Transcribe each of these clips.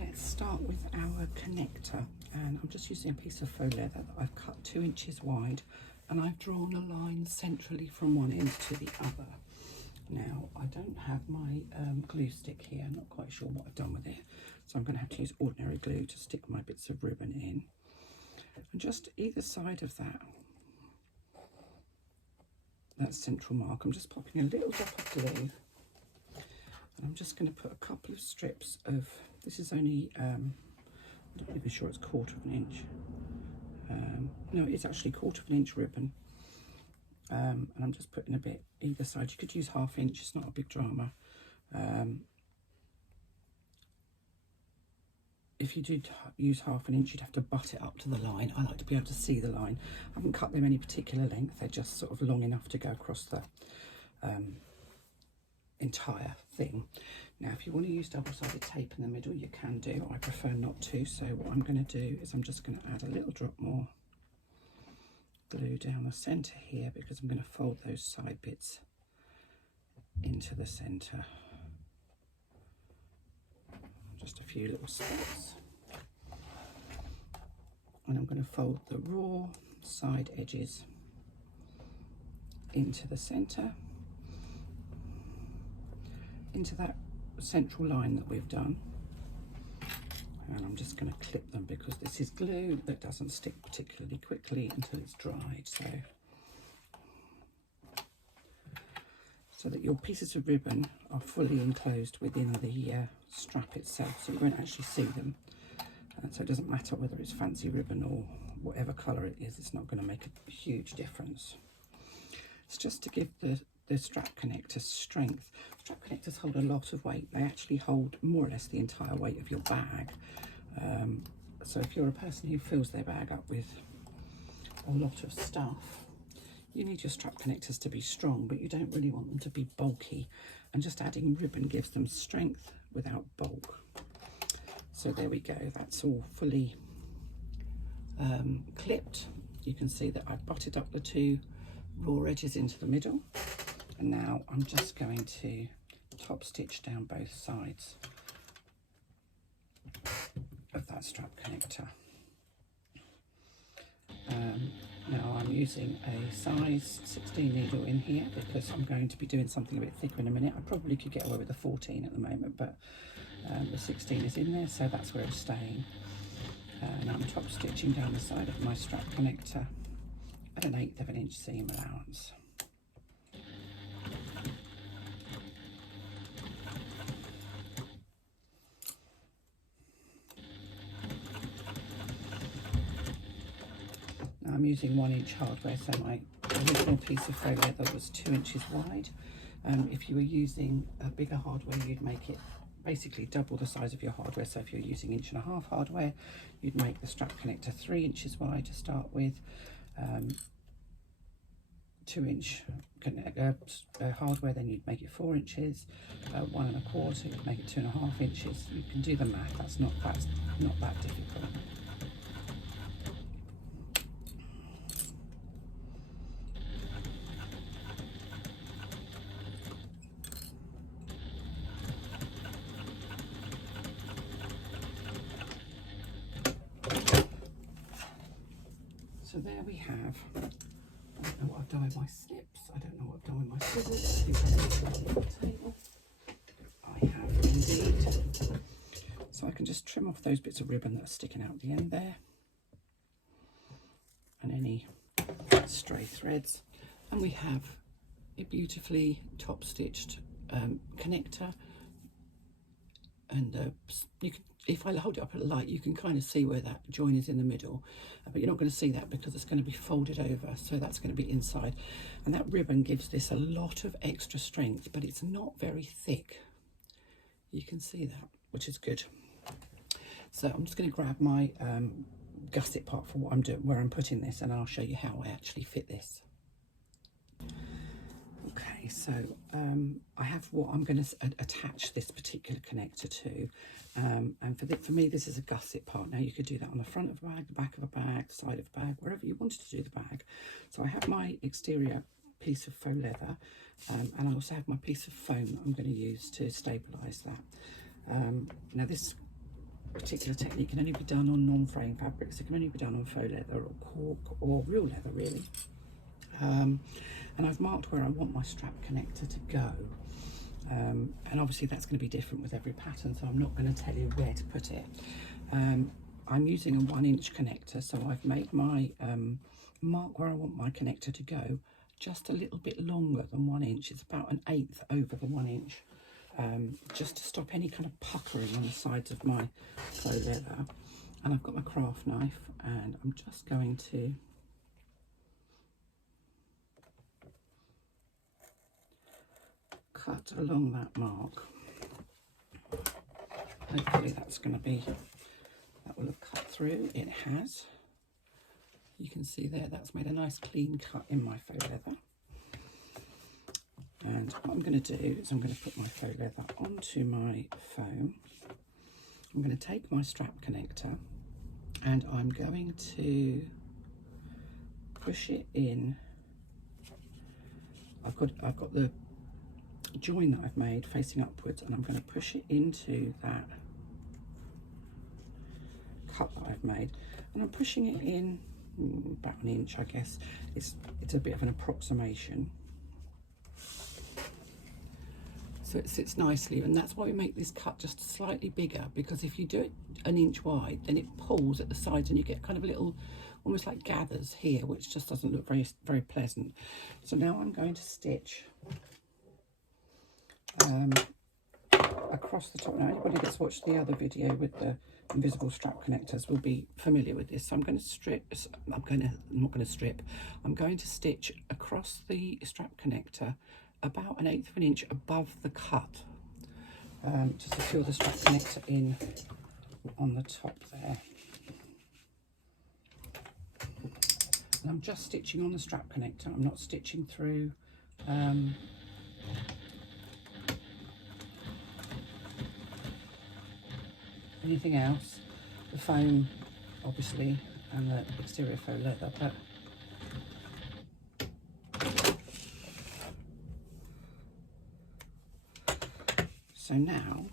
Let's start with our connector, and I'm just using a piece of faux leather that I've cut 2 inches wide, and I've drawn a line centrally from one end to the other. Now, I don't have my glue stick here. I'm not quite sure what I've done with it, so I'm going to have to use ordinary glue to stick my bits of ribbon in. And just either side of that central mark, I'm just popping a little drop of glue, and I'm just going to put a couple of strips of, this is only, I'm not even sure it's 1/4 of an inch. No, it's actually 1/4 of an inch ribbon. And I'm just putting a bit either side. You could use 1/2 inch, it's not a big drama. If you do use 1/2 inch, you'd have to butt it up to the line. I like to be able to see the line. I haven't cut them any particular length, they're just sort of long enough to go across the entire thing. Now, if you want to use double-sided tape in the middle, you can do. I prefer not to, so what I'm going to do is I'm just going to add a little drop more glue down the centre here, because I'm going to fold those side bits into the centre. Just a few little spots. And I'm going to fold the raw side edges into the centre, into that central line that we've done. And I'm just going to clip them because this is glue that doesn't stick particularly quickly until it's dried. So that your pieces of ribbon are fully enclosed within the strap itself, so you won't actually see them. So it doesn't matter whether it's fancy ribbon or whatever colour it is, it's not going to make a huge difference. It's just to give the strap connector strength. Strap connectors hold a lot of weight. They actually hold more or less the entire weight of your bag. So if you're a person who fills their bag up with a lot of stuff, you need your strap connectors to be strong, but you don't really want them to be bulky. And just adding ribbon gives them strength without bulk. So there we go. That's all fully clipped. You can see that I've butted up the 2 raw edges into the middle. And now I'm just going to top stitch down both sides of that strap connector. Now I'm using a size 16 needle in here because I'm going to be doing something a bit thicker in a minute. I probably could get away with a 14 at the moment, but the 16 is in there, so that's where it's staying. And I'm top stitching down the side of my strap connector at an 1/8 of an inch seam allowance. I'm using 1 inch hardware, so my original piece of faux leather was 2 inches wide. If you were using a bigger hardware, you'd make it basically double the size of your hardware. So if you're using 1.5 inch hardware, you'd make the strap connector 3 inches wide to start with. 2 inch hardware, then you'd make it 4 inches. 1 1/4, you'd make it 2.5 inches. You can do the math. That's not that difficult. So there we have. I don't know what I've done with my snips. I don't know what I've done with my scissors. I think I need to put them on the table. I have indeed. So I can just trim off those bits of ribbon that are sticking out the end there, and any stray threads. And we have a beautifully top stitched connector. And you can, if I hold it up at a light, you can kind of see where that join is in the middle, but you're not going to see that because it's going to be folded over, so that's going to be inside. And that ribbon gives this a lot of extra strength, but it's not very thick. You can see that, which is good. So I'm just going to grab my gusset part for what I'm doing, where I'm putting this, and I'll show you how I actually fit this. Okay, so I have what I'm going to attach this particular connector to, and for me this is a gusset part. Now you could do that on the front of a bag, the back of a bag, the side of a bag, wherever you wanted to do the bag. So I have my exterior piece of faux leather, and I also have my piece of foam that I'm going to use to stabilise that. Now this particular technique can only be done on non-fraying fabrics. It can only be done on faux leather or cork or real leather, really. And I've marked where I want my strap connector to go. And obviously that's going to be different with every pattern, so I'm not going to tell you where to put it. I'm using a 1-inch connector, so I've made my mark where I want my connector to go just a little bit longer than 1 inch. It's about 1/8 over the 1 inch, just to stop any kind of puckering on the sides of my faux leather. And I've got my craft knife, and I'm just going to cut along that mark. Hopefully that's going to be, that will have cut through. It has. You can see there, that's made a nice clean cut in my faux leather. And what I'm going to do is I'm going to put my faux leather onto my foam. I'm going to take my strap connector and I'm going to push it in. I've got the join that I've made facing upwards, and I'm going to push it into that cut that I've made, and I'm pushing it in about 1 inch, I guess. It's a bit of an approximation, so it sits nicely, and that's why we make this cut just slightly bigger, because if you do it 1 inch wide, then it pulls at the sides and you get kind of a little, almost like gathers here, which just doesn't look very pleasant. So now I'm going to stitch across the top. Now anybody that's watched the other video with the invisible strap connectors will be familiar with this. So I'm going to I'm going to stitch across the strap connector about 1/8 of an inch above the cut, to secure the strap connector in on the top there. And I'm just stitching on the strap connector. I'm not stitching through anything else, the foam obviously and the exterior faux leather, but so now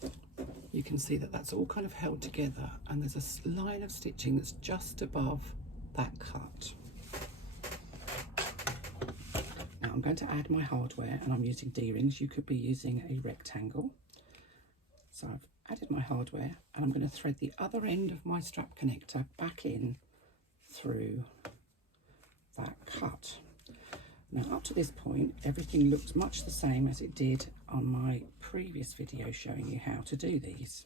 you can see that that's all kind of held together, and there's a line of stitching that's just above that cut. Now I'm going to add my hardware, and I'm using D-rings. You could be using a rectangle. So I've added my hardware, and I'm going to thread the other end of my strap connector back in through that cut. Now up to this point, everything looks much the same as it did on my previous video showing you how to do these.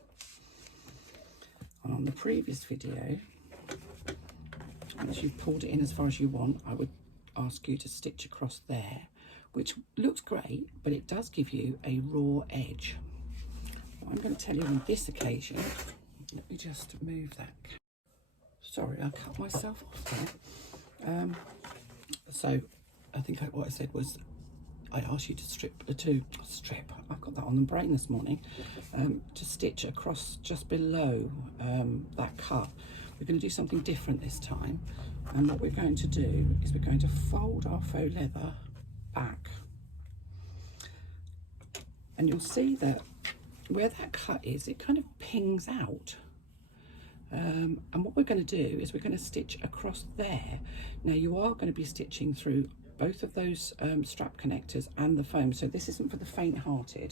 And on the previous video, once you've pulled it in as far as you want, I would ask you to stitch across there, which looks great, but it does give you a raw edge. What I'm going to tell you on this occasion, let me just move that. Sorry, I cut myself off there. So I think what I said was I asked you to strip. I've got that on the brain this morning. To stitch across just below that cut. We're going to do something different this time, and what we're going to do is we're going to fold our faux leather back, and you'll see that where that cut is, it kind of pings out. And what we're going to do is we're going to stitch across there. Now you are going to be stitching through both of those strap connectors and the foam, so this isn't for the faint-hearted.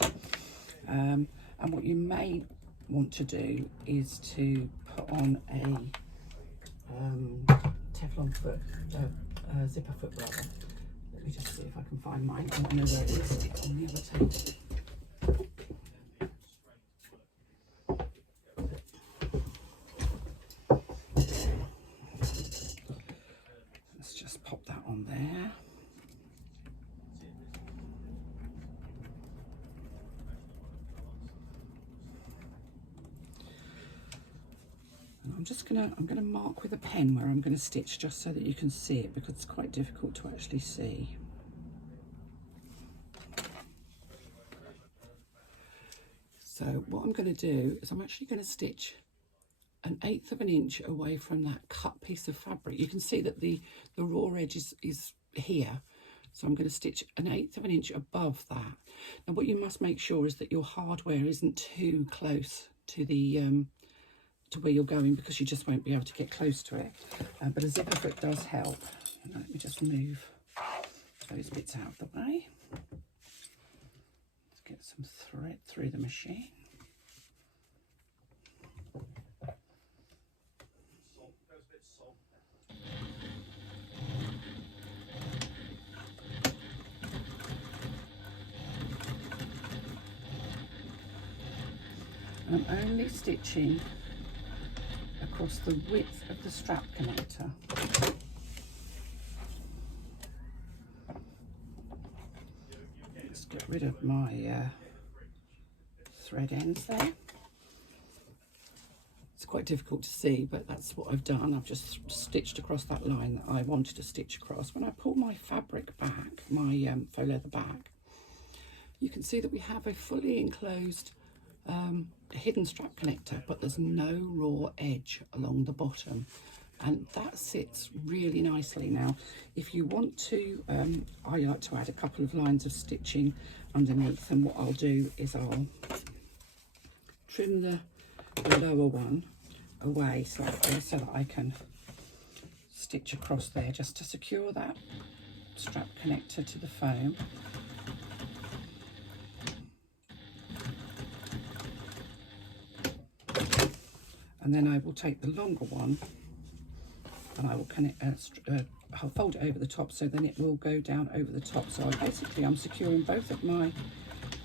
And what you may want to do is to put on a teflon foot, zipper foot rather. Let me just see if I can find mine. I know where it is. It's on the other table. Let's just pop that on there. I'm gonna mark with a pen where I'm gonna stitch, just so that you can see it, because it's quite difficult to actually see. So what I'm going to do is I'm actually going to stitch 1/8 of an inch away from that cut piece of fabric. You can see that the raw edge is here. So I'm going to stitch 1/8 of an inch above that. Now what you must make sure is that your hardware isn't too close to the to where you're going, because you just won't be able to get close to it. But a zipper foot does help. Let me just move those bits out of the way. Let's get some thread through the machine. I'm only stitching across the width of the strap connector. Let's get rid of my thread ends there. It's quite difficult to see, but that's what I've done. I've just stitched across that line that I wanted to stitch across. When I pull my fabric back, my faux leather back, you can see that we have a fully enclosed hidden strap connector, but there's no raw edge along the bottom, and that sits really nicely. Now if you want to, I like to add a couple of lines of stitching underneath, and what I'll do is I'll trim the lower one away slightly so that I can stitch across there just to secure that strap connector to the foam. And then I will take the longer one and I will connect, I'll fold it over the top, so then it will go down over the top. So I'm securing both of my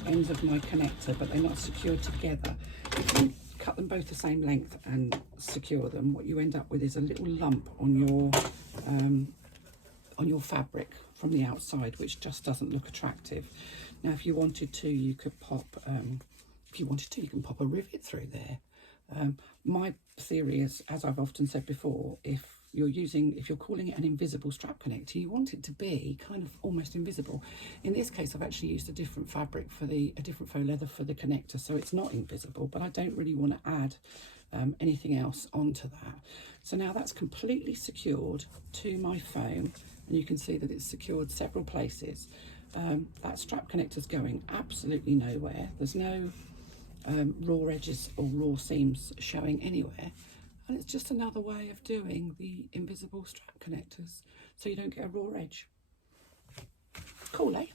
ends of my connector, but they're not secured together. If you cut them both the same length and secure them, what you end up with is a little lump on your fabric from the outside, which just doesn't look attractive. Now if you wanted to, you could pop, you can pop a rivet through there. My theory is, as I've often said before, if you're calling it an invisible strap connector, you want it to be kind of almost invisible. In this case, I've actually used a different fabric for a different faux leather for the connector, so it's not invisible, but I don't really want to add anything else onto that. So now that's completely secured to my foam, and you can see that it's secured several places. That strap connector's going absolutely nowhere. There's no raw edges or raw seams showing anywhere, and it's just another way of doing the invisible strap connectors so you don't get a raw edge. Cool, eh?